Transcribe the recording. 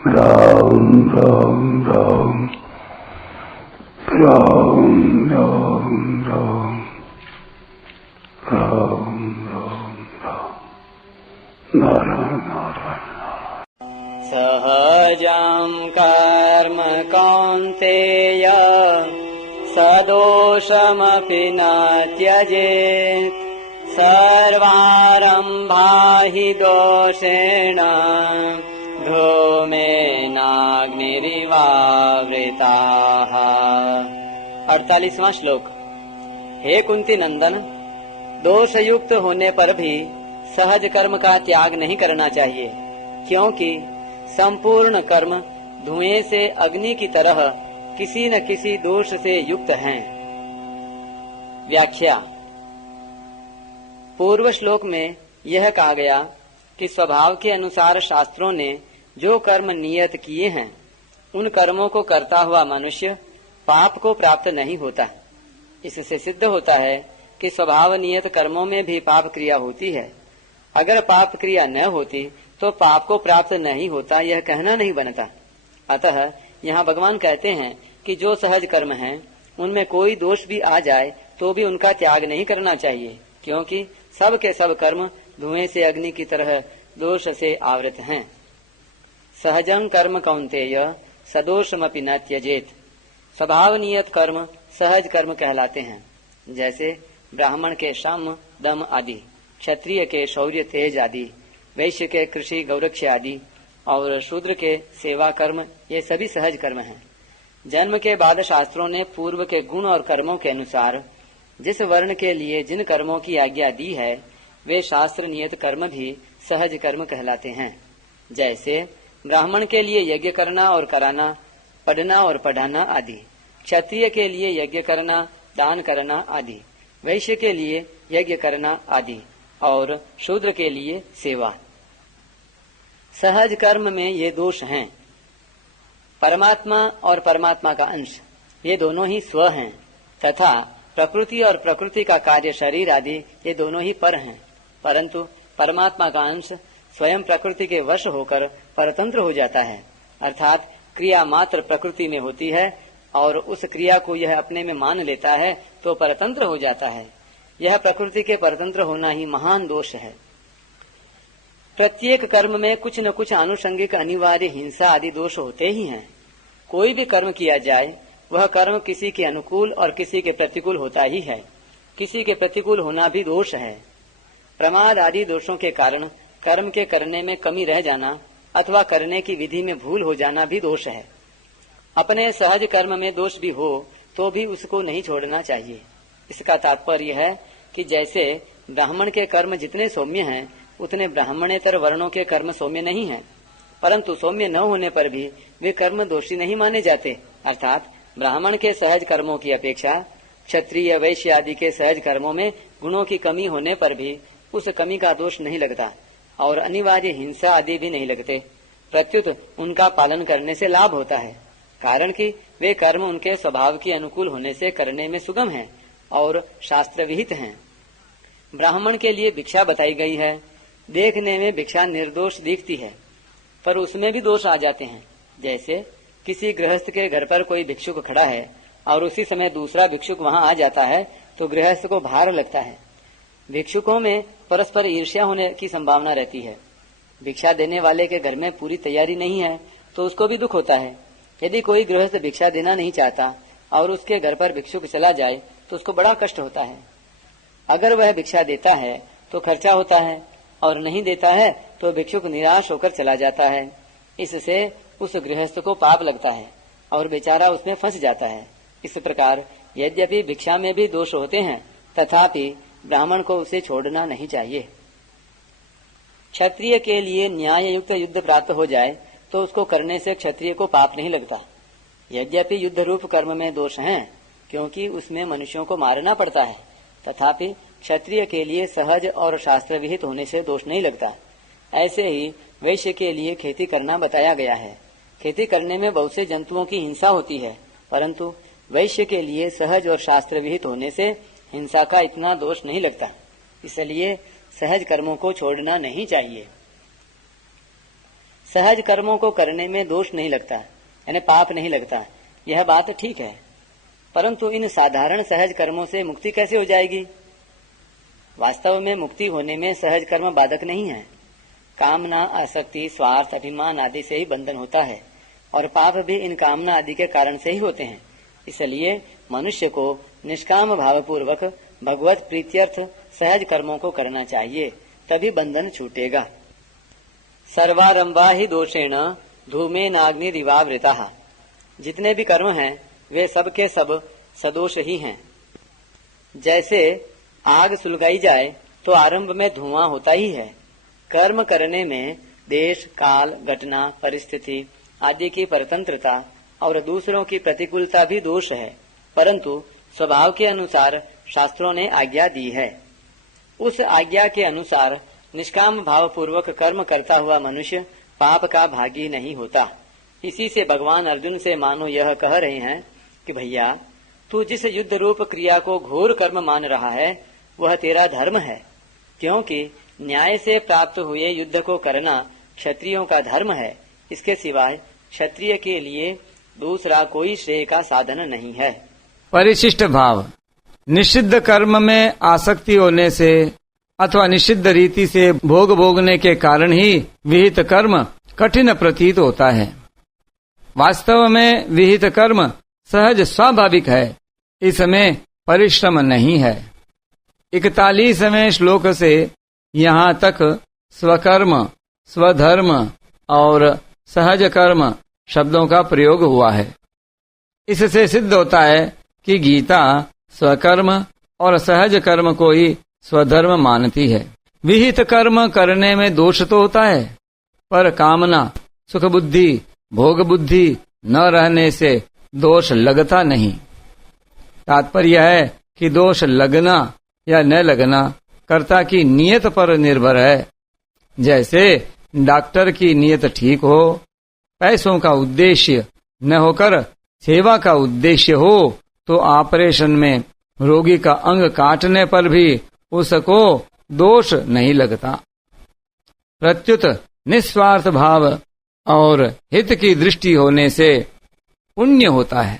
राम राम राम राम राम राम राम राम राम नारायण नारायण। सहजं कर्म कौन्तेय सदोषमपि न त्यजेत् सर्वारम्भा हि दोषेण धूमेनाग्निरिवावृताः। 48वां श्लोक। हे कुंती नंदन, दोष युक्त होने पर भी सहज कर्म का त्याग नहीं करना चाहिए, क्योंकि संपूर्ण कर्म धुएं से अग्नि की तरह किसी न किसी दोष से युक्त हैं। व्याख्या। पूर्व श्लोक में यह कहा गया कि स्वभाव के अनुसार शास्त्रों ने जो कर्म नियत किए हैं, उन कर्मों को करता हुआ मनुष्य पाप को प्राप्त नहीं होता। इससे सिद्ध होता है कि स्वभाव नियत कर्मों में भी पाप क्रिया होती है। अगर पाप क्रिया न होती तो पाप को प्राप्त नहीं होता, यह कहना नहीं बनता। अतः यहाँ भगवान कहते हैं कि जो सहज कर्म हैं, उनमें कोई दोष भी आ जाए तो भी उनका त्याग नहीं करना चाहिए, क्योंकि सब के सब कर्म धुएं से अग्नि की तरह दोष से आवृत हैं। सहजं कर्म कौन्तेय सदोषमपि न त्यजेत। स्वभाव नियत कर्म सहज कर्म कहलाते हैं, जैसे ब्राह्मण के शम दम आदि, क्षत्रिय के शौर्य तेज आदि, वैश्य के कृषि गौरक्ष आदि और शूद्र के सेवा कर्म, ये सभी सहज कर्म हैं। जन्म के बाद शास्त्रों ने पूर्व के गुण और कर्मों के अनुसार जिस वर्ण के लिए जिन कर्मों की आज्ञा दी है, वे शास्त्र नियत कर्म भी सहज कर्म कहलाते हैं। जैसे ब्राह्मण के लिए यज्ञ करना और कराना, पढ़ना और पढ़ाना आदि, क्षत्रिय के लिए यज्ञ करना, दान करना आदि, वैश्य के लिए यज्ञ करना आदि और शूद्र के लिए सेवा। सहज कर्म में ये दोष हैं। परमात्मा और परमात्मा का अंश, ये दोनों ही स्व हैं, तथा प्रकृति और प्रकृति का कार्य शरीर आदि, ये दोनों ही पर हैं। परंतु परमात्मा का अंश स्वयं प्रकृति के वश होकर परतंत्र हो जाता है, अर्थात क्रिया मात्र प्रकृति में होती है और उस क्रिया को यह अपने में मान लेता है तो परतंत्र हो जाता है। यह प्रकृति के परतंत्र होना ही महान दोष है। प्रत्येक कर्म में कुछ न कुछ आनुषंगिक अनिवार्य हिंसा आदि दोष होते ही हैं। कोई भी कर्म किया जाए, वह कर्म किसी के अनुकूल और किसी के प्रतिकूल होता ही है। किसी के प्रतिकूल होना भी दोष है। प्रमाद आदि दोषों के कारण कर्म के करने में कमी रह जाना अथवा करने की विधि में भूल हो जाना भी दोष है। अपने सहज कर्म में दोष भी हो तो भी उसको नहीं छोड़ना चाहिए। इसका तात्पर्य है कि जैसे ब्राह्मण के कर्म जितने सौम्य हैं, उतने ब्राह्मणेतर वर्णों के कर्म सौम्य नहीं हैं, परंतु सौम्य न होने पर भी वे कर्म दोषी नहीं माने जाते। अर्थात ब्राह्मण के सहज कर्मों की अपेक्षा क्षत्रिय वैश्य आदि के सहज कर्मों में गुणों की कमी होने पर भी उस कमी का दोष नहीं लगता और अनिवार्य हिंसा आदि भी नहीं लगते। प्रत्युत उनका पालन करने से लाभ होता है, कारण कि वे कर्म उनके स्वभाव के अनुकूल होने से करने में सुगम हैं और शास्त्र विहित हैं। ब्राह्मण के लिए भिक्षा बताई गई है। देखने में भिक्षा निर्दोष दिखती है, पर उसमें भी दोष आ जाते हैं। जैसे किसी गृहस्थ के घर पर कोई भिक्षुक खड़ा है और उसी समय दूसरा भिक्षुक वहां आ जाता है तो गृहस्थ को भार लगता है। भिक्षुकों में परस्पर ईर्ष्या होने की संभावना रहती है। भिक्षा देने वाले के घर में पूरी तैयारी नहीं है तो उसको भी दुख होता है। यदि कोई गृहस्थ भिक्षा देना नहीं चाहता और उसके घर पर भिक्षुक चला जाए तो उसको बड़ा कष्ट होता है। अगर वह भिक्षा देता है तो खर्चा होता है और नहीं देता है तो भिक्षुक निराश होकर चला जाता है। इससे उस गृहस्थ को पाप लगता है और बेचारा उसमें फंस जाता है। इस प्रकार यद्यपि भिक्षा में भी दोष होते हैं, तथापि ब्राह्मण को उसे छोड़ना नहीं चाहिए। क्षत्रिय के लिए न्याय युक्त युद्ध प्राप्त हो जाए तो उसको करने से क्षत्रिय को पाप नहीं लगता। यद्यपि युद्ध रूप कर्म में दोष हैं, क्योंकि उसमें मनुष्यों को मारना पड़ता है, तथापि क्षत्रिय के लिए सहज और शास्त्र विहित होने से दोष नहीं लगता। ऐसे ही वैश्य के लिए खेती करना बताया गया है। खेती करने में बहुत से जंतुओं की हिंसा होती है, परंतु वैश्य के लिए सहज और शास्त्र विहित होने से हिंसा का इतना दोष नहीं लगता। इसलिए सहज कर्मों को छोड़ना नहीं चाहिए। सहज कर्मों को करने में दोष नहीं लगता, यानी पाप नहीं लगता। यह बात ठीक है, परंतु इन साधारण सहज कर्मों से मुक्ति कैसे हो जाएगी? वास्तव में मुक्ति होने में सहज कर्म बाधक नहीं है। कामना, आसक्ति, स्वार्थ, अभिमान आदि से ही बंधन होता है और पाप भी इन कामना आदि के कारण से ही होते हैं। इसलिए मनुष्य को निष्काम भाव पूर्वक भगवत प्रीत्यर्थ सहज कर्मों को करना चाहिए, तभी बंधन छूटेगा। सर्वारंभा ही दोषेण धूमे नाग्नि दिवावृता। जितने भी कर्म हैं वे सब के सब सदोष ही हैं। जैसे आग सुलगाई जाए तो आरंभ में धुआं होता ही है। कर्म करने में देश, काल, घटना, परिस्थिति आदि की परतंत्रता और दूसरों की प्रतिकूलता भी दोष है, परंतु स्वभाव के अनुसार शास्त्रों ने आज्ञा दी है। उस आज्ञा के अनुसार निष्काम भाव पूर्वक कर्म करता हुआ मनुष्य पाप का भागी नहीं होता। इसी से भगवान अर्जुन से मानो यह कह रहे हैं कि भैया, तू जिस युद्ध रूप क्रिया को घोर कर्म मान रहा है वह तेरा धर्म है, क्योंकि न्याय से प्राप्त हुए युद्ध को करना क्षत्रियों का धर्म है। इसके सिवाय क्षत्रिय के लिए दूसरा कोई श्रेय का साधन नहीं है। परिशिष्ट भाव। निषिद्ध कर्म में आसक्ति होने से अथवा निषिद्ध रीति से भोग भोगने के कारण ही विहित कर्म कठिन प्रतीत होता है। वास्तव में विहित कर्म सहज स्वाभाविक है, इसमें परिश्रम नहीं है। 41वें श्लोक से यहाँ तक स्वकर्म, स्वधर्म और सहज कर्म शब्दों का प्रयोग हुआ है। इससे सिद्ध होता है कि गीता स्वकर्म और सहज कर्म को ही स्वधर्म मानती है। विहित कर्म करने में दोष तो होता है, पर कामना, सुख बुद्धि, भोग बुद्धि न रहने से दोष लगता नहीं। तात्पर्य है कि दोष लगना या न लगना कर्ता की नियत पर निर्भर है। जैसे डॉक्टर की नियत ठीक हो, पैसों का उद्देश्य न होकर सेवा का उद्देश्य हो, तो ऑपरेशन में रोगी का अंग काटने पर भी उसको दोष नहीं लगता। प्रत्युत निस्वार्थ भाव और हित की दृष्टि होने से पुण्य होता है।